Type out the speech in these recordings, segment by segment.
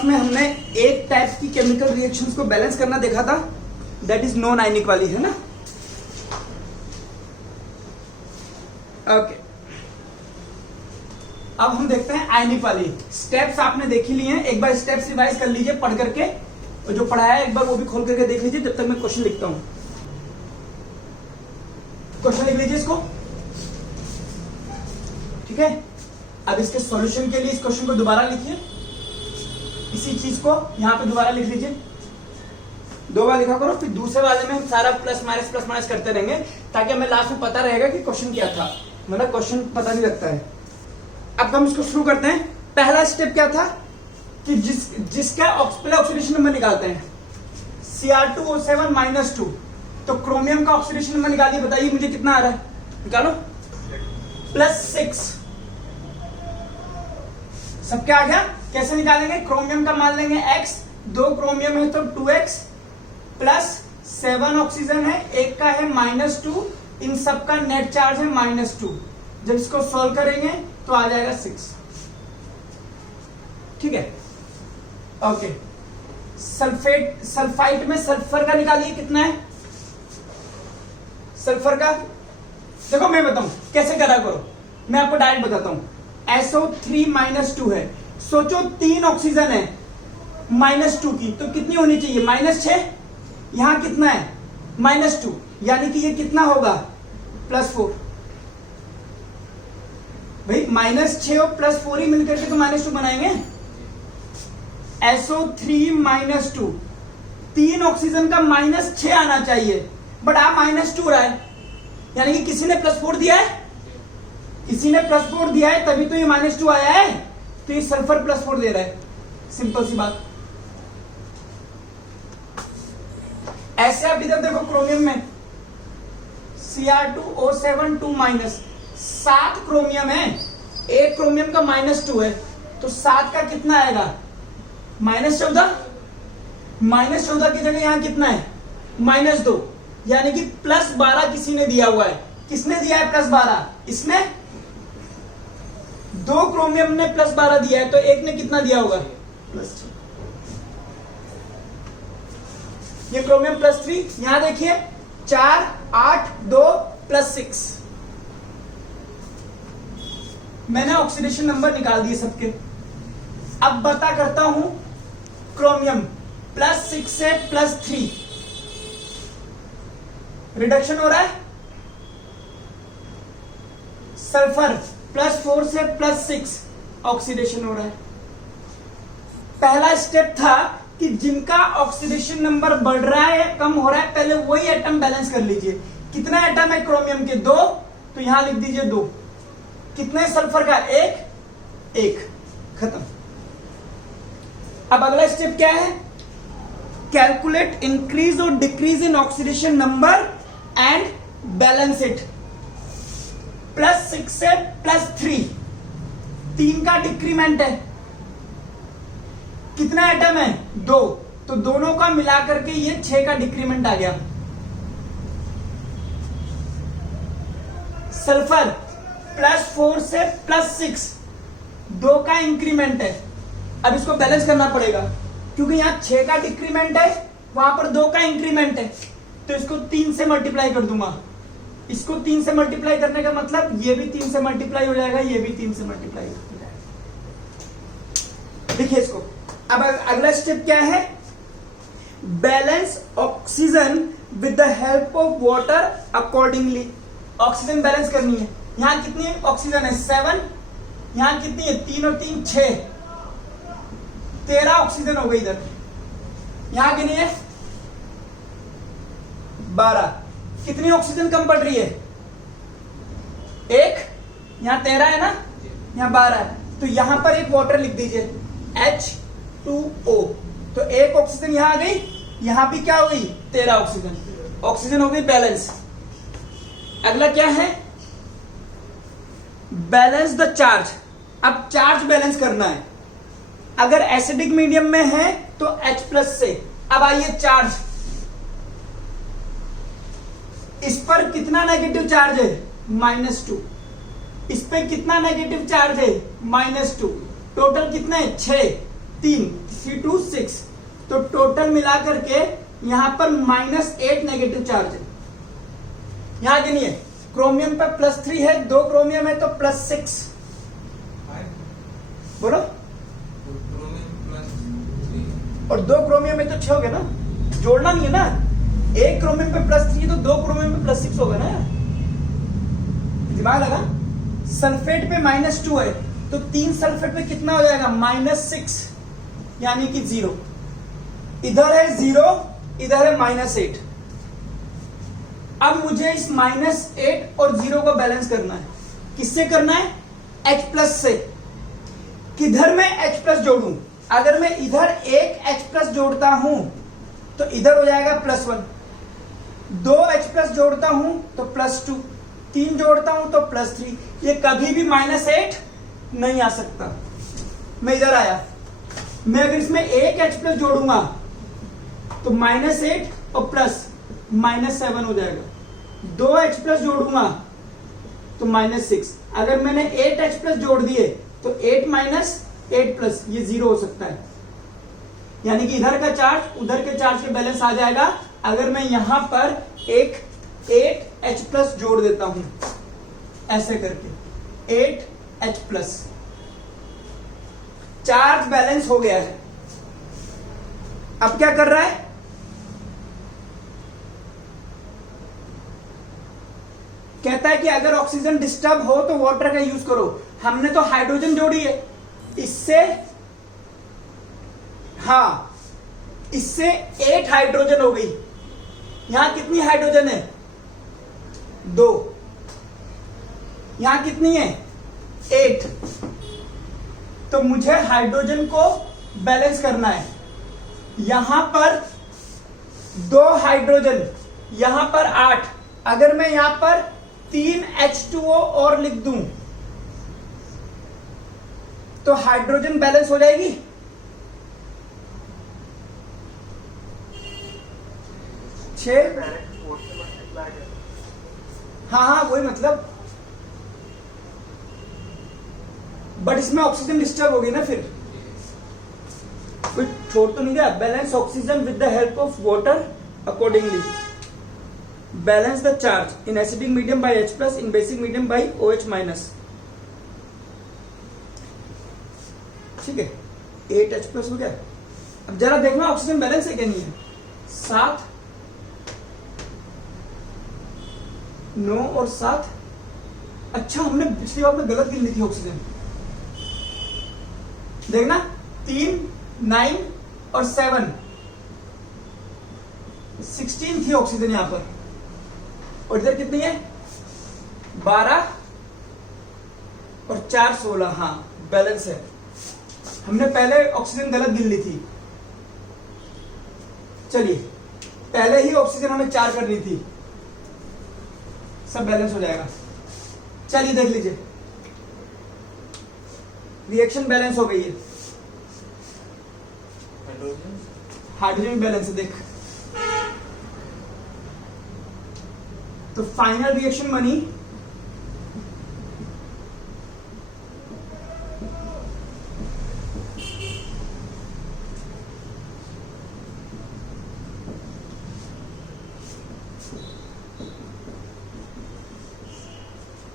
Class में हमने एक टाइप की केमिकल रिएक्शंस को बैलेंस करना देखा था, दैट इज नॉन आयनिक वाली, है ना। ओके, अब हम देखते हैं आयनिक वाली। स्टेप्स आपने देख ही लिए हैं, एक बार स्टेप्स रिवाइज कर लीजिए पढ़ करके, और जो पढ़ाया है एक बार वो भी खोल करके देख लीजिए जब तक मैं क्वेश्चन लिखता हूं। क्वेश्चन लिख लीजिए इसको, ठीक है। अब इसके सॉल्यूशन के लिए इस क्वेश्चन को दोबारा लिखिए, इसी चीज को यहां पे दोबारा लिख लीजिए, दो बार लिखा करो, फिर दूसरे वाले में हम सारा प्लस माइनस करते रहेंगे, ताकि हमें लास्ट में पता रहेगा कि क्वेश्चन क्या था, मतलब क्वेश्चन पता नहीं लगता है। अब हम इसको शुरू करते हैं। पहला स्टेप क्या था कि जिसका पहले ऑक्सीडेशन नंबर निकालते हैं, Cr2O7 -2, तो क्रोमियम का ऑक्सीडेशन नंबर निकालिए, बताइए मुझे कितना आ रहा है, निकालो। +6 सब क्या आ गया, कैसे निकालेंगे, क्रोमियम का मान लेंगे x, 2 क्रोमियम है तो 2x, +7 ऑक्सीजन है, एक का है -2, इन सब का नेट चार्ज है -2। जब इसको सॉल्व करेंगे तो आ जाएगा 6, ठीक है। ओके, सल्फाइट में सल्फर का निकालिए, कितना है सल्फर का, देखो मैं बताऊं कैसे करा करो, मैं आपको डायरेक्ट बताता हूं। SO3 -2 है, सोचो 3 ऑक्सीजन है -2 की, तो कितनी होनी चाहिए, -6, यहां कितना है -2, यानी कि ये कितना होगा +4। भाई -6 और +4 ही मिलकर के तो -2 बनाएंगे। SO3 -2, 3 ऑक्सीजन का -6 आना चाहिए, बट आप -2 रहा है, यानी कि किसी ने +4 दिया है, किसी ने +4 दिया है, तभी तो ये -2 आया है, तो ये सल्फर +4 दे रहा है, सिंपल सी बात। ऐसे आप इधर देखो, क्रोमियम में Cr2O7 2-, 7 क्रोमियम है, एक क्रोमियम का -2 है, तो 7 का कितना आएगा -14, -14 की जगह यहां कितना है -2, यानी कि +12 किसी ने दिया हुआ है। किसने दिया है +12, इसने, 2 क्रोमियम ने +12 दिया है, तो एक ने कितना दिया होगा +6, ये क्रोमियम +3, यहां देखिए 4, 8, 2 +6, मैंने ऑक्सीडेशन नंबर निकाल दिए सबके। अब बता करता हूं, क्रोमियम +6 से +3 रिडक्शन हो रहा है, सल्फर +4 से +6 ऑक्सीडेशन हो रहा है। पहला स्टेप था कि जिनका ऑक्सीडेशन नंबर बढ़ रहा है कम हो रहा है, पहले वही एटम बैलेंस कर लीजिए। कितना एटम है क्रोमियम के, 2, तो यहां लिख दीजिए 2। कितने सल्फर का, 1, खत्म। अब अगला स्टेप क्या है, कैलकुलेट इंक्रीज और decrease in oxidation number and balance it. +6 से +3, 3 का डिक्रीमेंट है, कितना एटम है 2, तो दोनों का मिलाकर के ये 6 का डिक्रीमेंट आ गया। सल्फर +4 से +6, 2 का इंक्रीमेंट है। अब इसको बैलेंस करना पड़ेगा, क्योंकि यहां 6 का डिक्रीमेंट है, वहां पर 2 का इंक्रीमेंट है, तो इसको 3 से मल्टीप्लाई कर दूंगा। इसको 3 से मल्टीप्लाई करने का मतलब ये भी 3 से मल्टीप्लाई हो जाएगा, ये भी 3 से मल्टीप्लाई हो जाएगा। देखिए इसको, अब अगला स्टेप क्या है, balance oxygen with the help of water accordingly. Oxygen balance करनी है, यहां कितनी ऑक्सीजन है 7, यहां कितनी है 3 और 3 6, 13 ऑक्सीजन हो गई इधर, यहां कितनी है 12। कितनी ऑक्सीजन कम पड़ रही है, 1, यहां 13 है ना, यहां 12 है, तो यहां पर एक वाटर लिख दीजिए H2O, तो एक ऑक्सीजन यहां आ गई, यहां भी क्या हो गई 13 ऑक्सीजन, ऑक्सीजन हो गई बैलेंस। अगला क्या है, बैलेंस द चार्ज। अब चार्ज बैलेंस करना है, अगर एसिडिक मीडियम में है तो H+ से। अब आइए चार्ज, इस पर कितना नेगेटिव चार्ज है -2, इस पे कितना नेगेटिव चार्ज है -2, टोटल कितने 6, 3 3 2 6, तो टोटल मिला करके यहां पर -8 नेगेटिव चार्ज है। यहां गिनिए, क्रोमियम पे +3 है, 2 क्रोमियम है तो +6, बोलो, और 2 क्रोमियम में तो 6 हो गया ना, जोड़ना नहीं है ना, एक क्रोमियम पे +3 तो 2 क्रोमियम पे +6 होगा ना, दिमाग लगा। सल्फेट पे -2 है तो 3 सल्फेट पे कितना हो जाएगा, -6, यानी कि 0। इधर है 0, इधर है -8। अब मुझे इस -8 और 0 को बैलेंस करना है। किससे करना है, H+ से। किधर मैं H+ जोड़ूं, अगर मैं इधर एक H+ जोड़ता हूं तो इधर हो जाएगा +1, 2 H+ जोड़ता हूं तो +2, 3 जोड़ता हूं तो +3। ये कभी भी -8 नहीं आ सकता। मैं इधर आया, मैं अगर इसमें एक H+ जोड़ूंगा तो -8 और +7 हो जाएगा, 2 H+ जोड़ूंगा तो -6। अगर मैंने 8 H+ जोड़ दिए तो 8 - 8+, ये 0 हो सकता है, यानी कि इधर का चार्ज उधर के चार्ज के बैलेंस आ जाएगा। अगर मैं यहां पर एक 8 H+ जोड़ देता हूं, ऐसे करके 8 H+, चार्ज बैलेंस हो गया है। अब क्या कर रहा है, कहता है कि अगर ऑक्सीजन डिस्टर्ब हो तो वाटर का यूज करो। हमने तो हाइड्रोजन जोड़ी है, इससे, हाँ, इससे 8 हाइड्रोजन हो गई। यहां कितनी हाइड्रोजन है, 2, यहां कितनी है, 8। तो मुझे हाइड्रोजन को बैलेंस करना है। यहां पर 2 हाइड्रोजन, यहां पर 8। अगर मैं यहां पर 3 H2O और लिख दूं तो हाइड्रोजन बैलेंस हो जाएगी, 6। हाँ, वही मतलब, बट इसमें ऑक्सीजन डिस्टर्ब हो गई ना, फिर कोई छोड़ तो नहीं दिया। Balance oxygen with the help of water accordingly, balance the charge in acidic medium by H+, in basic medium by OH-। ठीक है, 8 H+ हो गया। अब जरा देखना ऑक्सीजन बैलेंस है क्या नहीं है। 7, 9 और 7। अच्छा, हमने पिछली बार में गलत गिन ली थी ऑक्सीजन, देखना 3, 9 और 7, 16 थी ऑक्सीजन यहां पर, और इधर कितनी है, 12 और 4 16। हाँ, बैलेंस है। हमने पहले ऑक्सीजन गलत गिन ली थी। चलिए, पहले ही ऑक्सीजन हमें 4 करनी थी, सब बैलेंस हो जाएगा। चलिए देख लीजिए, रिएक्शन बैलेंस हो गई है, हाइड्रोजन बैलेंस है, देख। तो फाइनल रिएक्शन बनी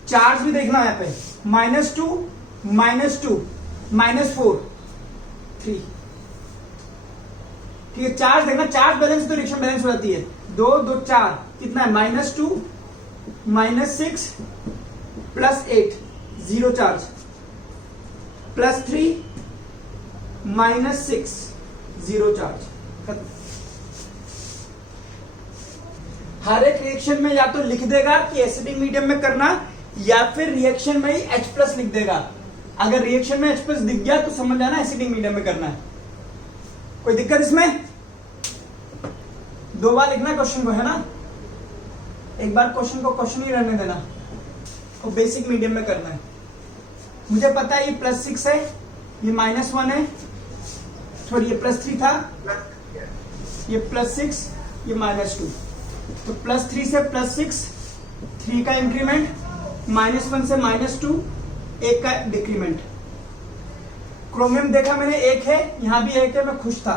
चार्ज भी देखना है यहाँ पे, -2, -2, -4, 3। ठीक है, चार्ज देखना, चार्ज बैलेंस तो रिएक्शन बैलेंस हो जाती है। 2, 2, 4 कितना है, -2, -6 +8, 0 चार्ज, +3 -6, 0 चार्ज। खत्म। हर एक रिएक्शन में या तो लिख देगा कि एसिडिक मीडियम में करना, या फिर रिएक्शन में ही H+ लिख देगा। अगर रिएक्शन में H+ दिख गया तो समझ जाना एसिडिक मीडियम में करना है। कोई दिक्कत इसमें? 2 बार लिखना क्वेश्चन को, है ना, एक बार क्वेश्चन को क्वेश्चन ही रहने देना, और बेसिक मीडियम में करना है। मुझे पता है ये +6 है, ये -1 है, सॉरी ये +3 था, ये +6, ये -2, तो +3 से +6, 3 का इंक्रीमेंट, -1 से -2, 1 का डिक्रीमेंट। क्रोमियम देखा मैंने एक है, यहां भी एक है, मैं खुश था।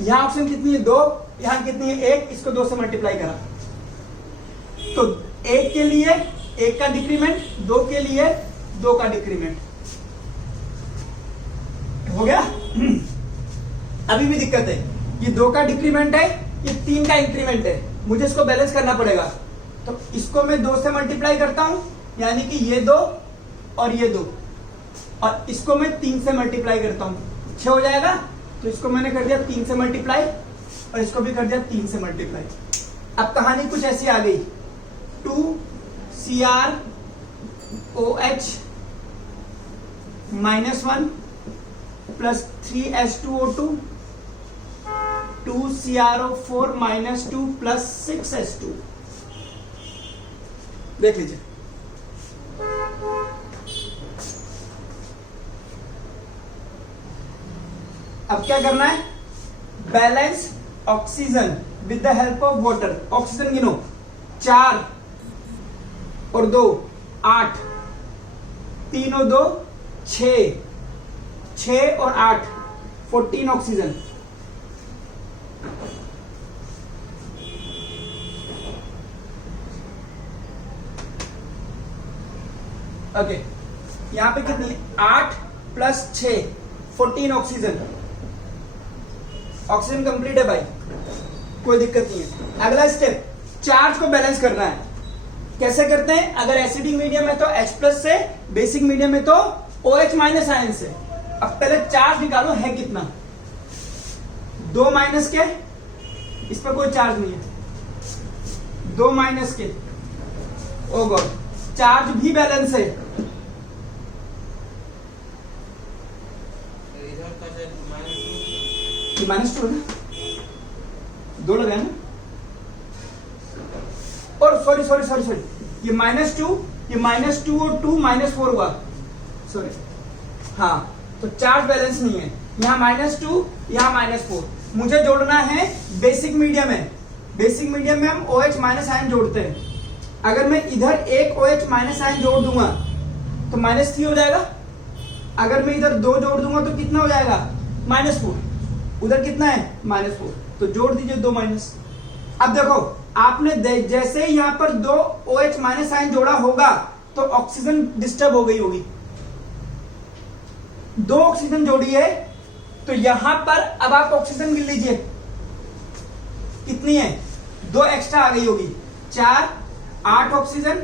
यहां ऑक्सीजन कितनी है 2, यहां कितनी है 1, इसको 2 से मल्टीप्लाई करा तो 1 के लिए 1 का डिक्रीमेंट, 2 के लिए 2 का डिक्रीमेंट हो गया। अभी भी दिक्कत है, ये 2 का डिक्रीमेंट है, ये 3 का इंक्रीमेंट है, मुझे इसको बैलेंस करना पड़ेगा। तो इसको मैं 2 से मल्टीप्लाई करता हूं, यानी कि ये 2 और ये 2, और इसको मैं 3 से मल्टीप्लाई करता हूं, 6 हो जाएगा। तो इसको मैंने कर दिया 3 से मल्टीप्लाई और इसको भी कर दिया 3 से मल्टीप्लाई। अब कहानी कुछ ऐसी आ गई, 2CrOH -1 plus 3H2O2, 2CrO4 -2 plus 6H2। देख लीजिए, अब क्या करना है, balance oxygen with the help of water. Oxygen गिनो, 4 और 2 8, 3 और 2 6, 6 और 8 14 ऑक्सीजन। ओके, यहां पे कितनी, 8 प्लस 6 14 ऑक्सीजन। ऑक्सीजन कंप्लीट है भाई, कोई दिक्कत नहीं है। अगला स्टेप, चार्ज को बैलेंस करना है। कैसे करते हैं, अगर एसिडिक मीडियम है तो H+ से, बेसिक मीडियम है तो OH- आयन से। अब पहले चार्ज निकालो, है कितना, 2 माइनस के, इस पर कोई चार्ज नहीं है, 2 माइनस के, ओ गॉड, चार्ज भी बैलेंस है। -2 है ना, 2 लगाए ना, और सॉरी, ये -2, ये -2 और 2 -4 हुआ, सॉरी, हाँ, तो चार्ज बैलेंस नहीं है, यहाँ -2, यहाँ -4। मुझे जोड़ना है बेसिक मीडियम है, बेसिक मीडियम में हम OH- आयन जोड़ते हैं। अगर मैं इधर एक OH- आयन जोड़ दूंगा तो -3 हो जाएगा, अगर मैं इधर 2 जोड़ दूंगा तो कितना हो जाएगा, -4। उधर कितना है, -4, तो जोड़ दीजिए 2 माइनस। अब देखो, आपने जैसे ही यहां पर 2 OH- आयन जोड़ा होगा तो ऑक्सीजन डिस्टर्ब हो गई होगी। 2 ऑक्सीजन जोड़ी है तो यहां पर अब आप ऑक्सीजन गिन लीजिए, कितनी है, 2 एक्स्ट्रा आ गई होगी, 4, 8 ऑक्सीजन,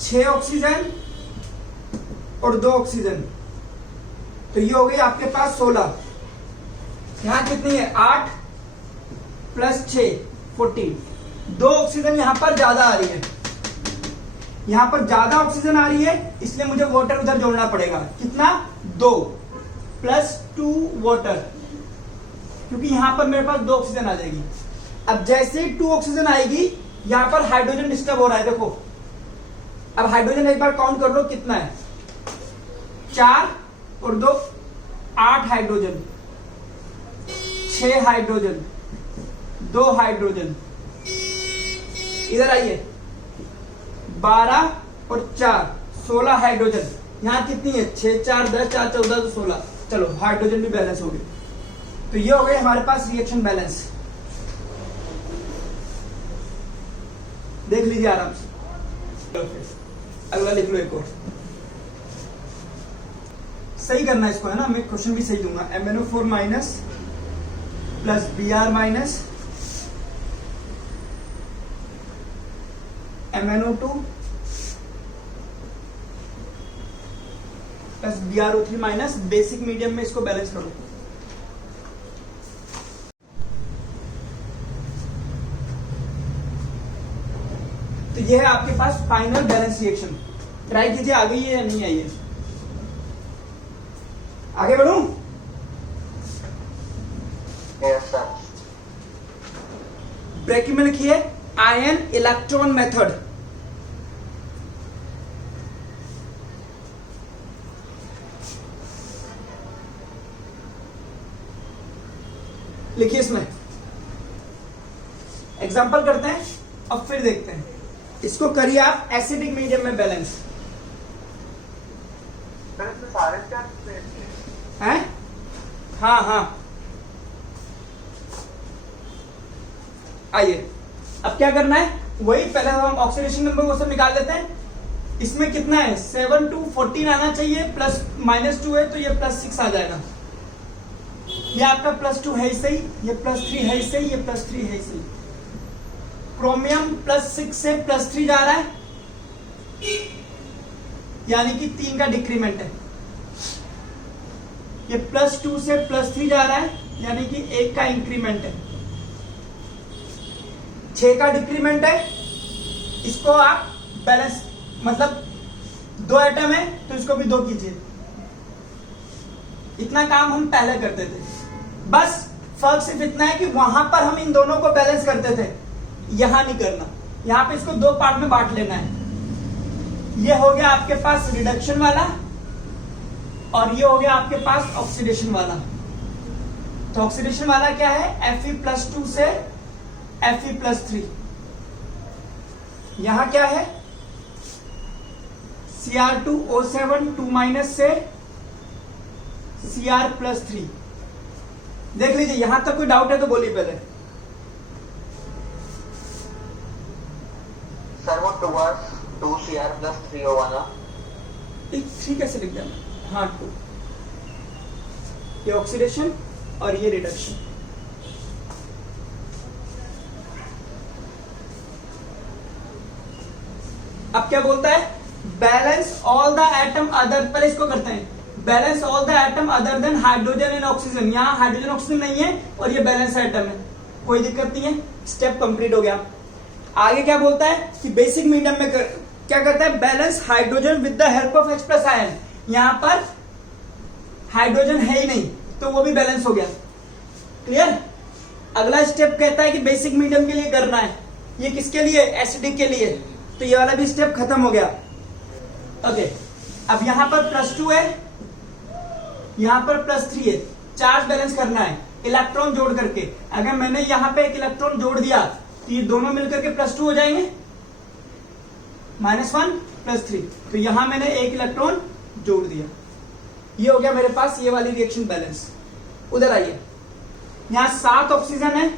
6 ऑक्सीजन और 2 ऑक्सीजन, तो ये हो गई आपके पास 16। यहां कितनी है, 8 प्लस 6 14। 2 ऑक्सीजन यहां पर ज्यादा आ रही है, यहां पर ज्यादा ऑक्सीजन आ रही है, इसलिए मुझे वाटर उधर जोड़ना पड़ेगा। कितना, 2 प्लस 2 वाटर, क्योंकि यहां पर मेरे पास 2 ऑक्सीजन आ जाएगी। अब जैसे ही 2 ऑक्सीजन आएगी, यहां पर हाइड्रोजन डिस्टर्ब हो रहा है, देखो। अब हाइड्रोजन एक बार काउंट कर लो, कितना है, 4 और 2 8 हाइड्रोजन, 6 हाइड्रोजन, 2 हाइड्रोजन, इधर आइए, 12 और 4 16 हाइड्रोजन। यहां कितनी है, 6 4 10 4 14 तो 16। चलो, हाइड्रोजन भी बैलेंस हो गए। तो ये हो गए हमारे पास रिएक्शन बैलेंस। देख लीजिए आराम से। अगला लिख लो, एक और सही करना है इसको, है ना, मैं क्वेश्चन भी सही दूंगा। MnO4 minus plus Br minus MnO2 plus BrO3 minus, basic medium में इसको बैलेंस करो। तो ये है आपके पास फाइनल बैलेंस रिएक्शन। ट्राई कीजिए, आ गई है या नहीं आई है। आगे बढ़ूं? Yes, sir. ब्रैकेट में लिखिए आयन इलेक्ट्रॉन मेथड। लिखिए इसमें, एग्जाम्पल करते हैं अब फिर देखते हैं। इसको करिए आप एसिडिक मीडियम में बैलेंस। सारे स्टेप्स हैं? हाँ हाँ, आइए अब क्या करना है, वही पहले हम ऑक्सीडेशन नंबर वो सब निकाल लेते हैं। इसमें कितना है, 7 to 14 आना चाहिए, प्लस -2 है तो ये +6 आ जाएगा। ये आपका +2 है ही सही, ये +3 है ही सही, ये +3 है ही सही। क्रोमियम +6 से +3 जा रहा है, यानी कि 3 का डिक्रीमेंट है। ये +2 से +3 जा रहा है, यानी कि 1 का इंक्रीमेंट है। 6 का डिक्रीमेंट है, इसको आप बैलेंस, मतलब 2 एटम है तो इसको भी 2 कीजिए। इतना काम हम पहले करते थे, बस फर्क सिर्फ इतना है कि वहां पर हम इन दोनों को बैलेंस करते थे, यहां नहीं करना। यहां पे इसको 2 पार्ट में बांट लेना है। ये हो गया आपके पास रिडक्शन वाला, और ये हो गया आपके पास ऑक्सीडेशन वाला। तो ऑक्सीडेशन वाला क्या है, Fe+2 से Fe+3। यहां क्या है, Cr2O7 2- से Cr+3। देख लीजिए, यहां तक कोई डाउट है तो बोलिए पहले। सर वो टुवर्ड्स 2Cr+3O1 ना? 3 कैसे लिख दिया? हाँ 2, ये ऑक्सीडेशन और ये रिडक्शन। अब क्या बोलता है, balance all the atom other, पहले इसको करते हैं, balance all the atom other than hydrogen and oxygen. यहाँ हाइड्रोजन ऑक्सीजन नहीं है और ये बैलेंस एटम है, कोई दिक्कत नहीं है, स्टेप कंप्लीट हो गया। आगे क्या बोलता है कि बेसिक मीडियम में क्या करता है, balance hydrogen with the help of H+ ion. यहां पर हाइड्रोजन है ही नहीं तो वो भी बैलेंस हो गया। क्लियर? अगला स्टेप कहता है कि बेसिक मीडियम के लिए करना है, ये किसके लिए, एसिडिक के लिए, तो ये वाला भी स्टेप खत्म हो गया। ओके, अब यहां पर +2 है, यहां पर +3 है, चार्ज बैलेंस करना है इलेक्ट्रॉन जोड़ करके। अगर मैंने यहां पे एक इलेक्ट्रॉन जोड़ दिया तो ये दोनों मिलकर के +2 हो जाएंगे, -1 +3। तो यहां मैंने एक इलेक्ट्रॉन जोड़ दिया, ये हो गया मेरे पास ये वाली रिएक्शन बैलेंस। उधर आइए, यहां 7 ऑक्सीजन है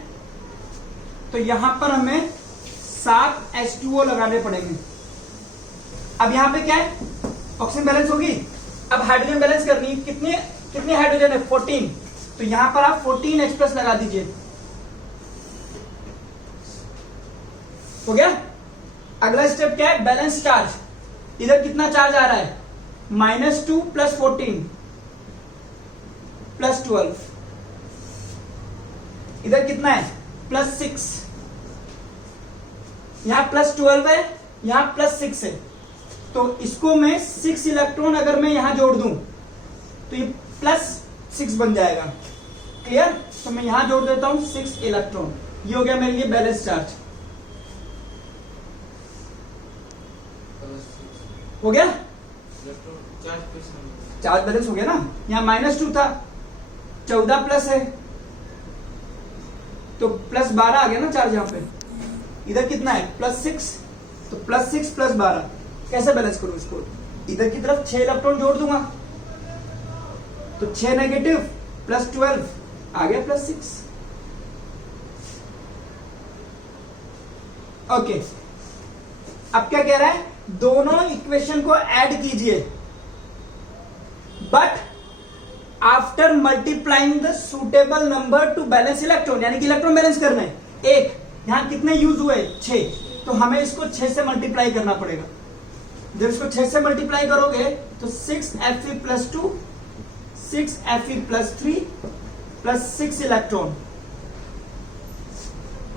तो यहां पर हमें 7 H2O लगाने पड़ेंगे। अब यहां पे क्या है, ऑक्सीजन बैलेंस होगी। अब हाइड्रोजन बैलेंस करनी है, कितनी हाइड्रोजन है, 14। तो यहां पर आप 14 H+ लगा दीजिए, हो गया। अगला स्टेप क्या है, बैलेंस चार्ज। इधर कितना चार्ज आ रहा है, -2 + 14 + 12। इधर कितना है, +6। यहां +12 है, यहां +6 है, तो इसको मैं 6 इलेक्ट्रॉन अगर मैं यहां जोड़ दूं तो ये +6 बन जाएगा। क्लियर? तो मैं यहां जोड़ देता हूं 6 इलेक्ट्रॉन, ये हो गया मेरे लिए बैलेंस चार्ज। हो गया, चार्ज बैलेंस हो गया ना। यहां -2 था, 14 प्लस है तो +12 आ गया ना चार्ज यहां पे। इधर कितना है, +6, तो +6 + 12 कैसे बैलेंस करूं इसको, इधर की तरफ 6 इलेक्ट्रॉन जोड़ दूंगा तो 6 नेगेटिव +12 आ गया +6। ओके, अब क्या कह रहा है, दोनों इक्वेशन को ऐड कीजिए, but after multiplying the suitable number two balance electron, यानी कि इलेक्ट्रॉन बैलेंस करना है। एक यहां कितने यूज हुए, 6, तो हमें इसको 6 से मल्टीप्लाई करना पड़ेगा। जब इसको 6 से मल्टीप्लाई करोगे तो 6 Fe+2 6 Fe+3 + 6 इलेक्ट्रॉन,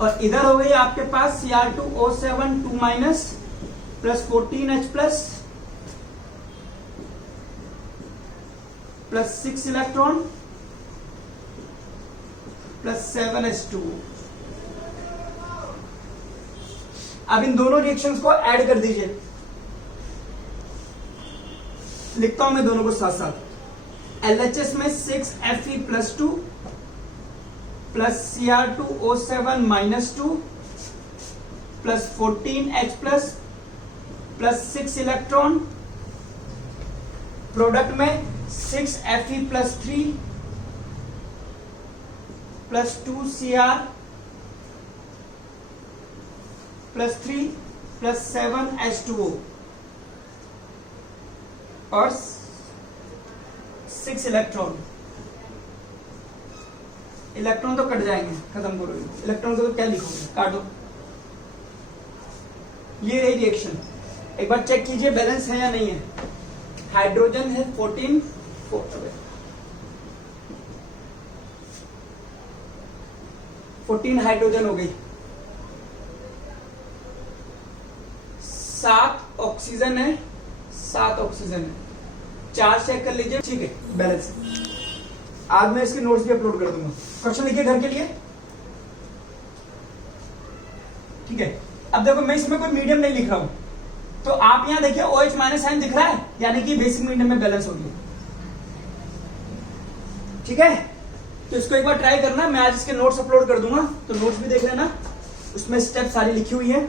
और इधर हो गई आपके पास Cr2O7 2- + 14H+ + 6 इलेक्ट्रॉन + 7 H2। अब इन दोनों रिएक्शंस को ऐड कर दीजिए, लिखता हूं मैं दोनों को साथ साथ। LHS में 6 Fe+2 + Cr2O7 -2 + 14H+ + 6 electron product में 6Fe plus 3 plus 2Cr plus 3 plus 7H2O और 6 इलेक्ट्रॉन। इलेक्ट्रॉन तो कट जाएंगे, खत्म करो। इलेक्ट्रॉन को तो क्या लिखोगे, काटो। ये रही रिएक्शन, एक बार चेक कीजिए बैलेंस है या नहीं है। हाइड्रोजन है 14 हाइड्रोजन हो गई, 7 ऑक्सीजन है, 7 ऑक्सीजन है। 4 चेक कर लीजिए, ठीक है बैलेंस। आज मैं इसके नोट्स भी अपलोड कर दूंगा। क्वेश्चन लिखिए घर के लिए, ठीक है। अब देखो मैं इसमें कोई मीडियम नहीं लिख रहा हूं, तो आप यहां देखिए OH माइनस साइन दिख रहा है, यानी कि बेसिक मीडियम में बैलेंस हो गया, ठीक है। तो इसको एक बार ट्राई करना, मैं आज इसके नोट्स अपलोड कर दूंगा, तो नोट्स भी देख लेना, उसमें स्टेप सारी लिखी हुई है।